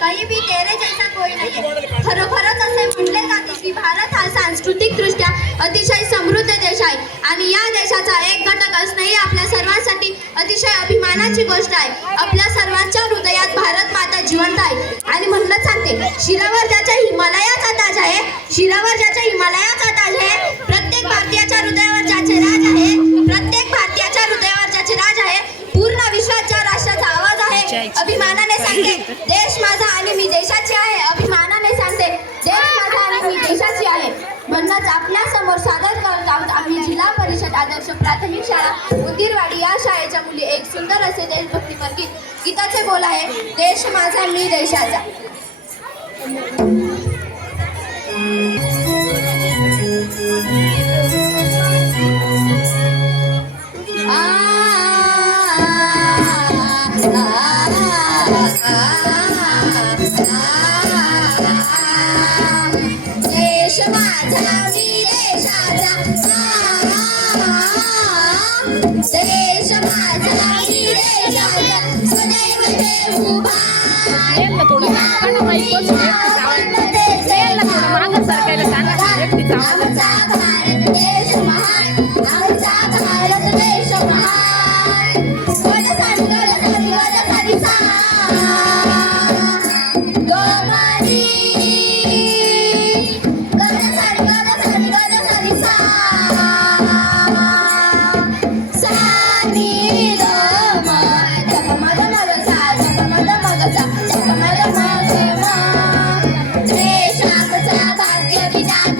कहीं भी तेरे जैसा कोई नाही खरोखरच असे म्हटले जाते की भारत हा सांस्कृतिक दृष्ट्या अतिशय समृद्ध देश आहे. आणि या देशाचा एक घटक असणे ही आपल्या सर्वांसाठी अतिशय अभिमानाची गोष्ट आहे. आपल्या सर्वांच्या हृदयात भारत माता जिवंत आहे. आणि म्हणलं सांगते शिरावर ज्याच्या हिमालयाचा ताज आहे शिरावर ज्याच्या हिमालयाचा ताज आहे प्रत्येक भारतीयाच्या हृदयावर ज्याचे राज आहे प्रत्येक भारतीयाच्या हृदयावर ज्याचे राज आहे पूर्ण विश्वाच्या राष्ट्राचा आवाज आहे अभिमानाने सांगते माझा देशाची आहे म्हणूनच आपल्यासमोर सादर करत आहोत आम्ही जिल्हा परिषद आदर्श प्राथमिक शाळा उंदीरवाडी या शाळेच्या मुली एक सुंदर असे देशभक्तीपर गीत गीताचे बोल आहे देश माझा मी देशाचा देश माझा मी देशाचा देश देश महान आमचा भारत देश महान.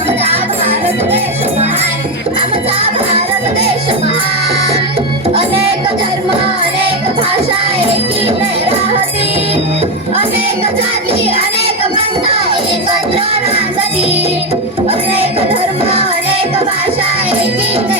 आमचा भारत देश महान आमचा भारत देश महान अनेक धर्म अनेक भाषा एकीने अनेक जाती अनेक पंथ एकत्र अनेक धर्म अनेक भाषा एकीने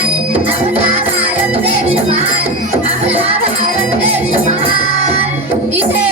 भारत देश महान इथे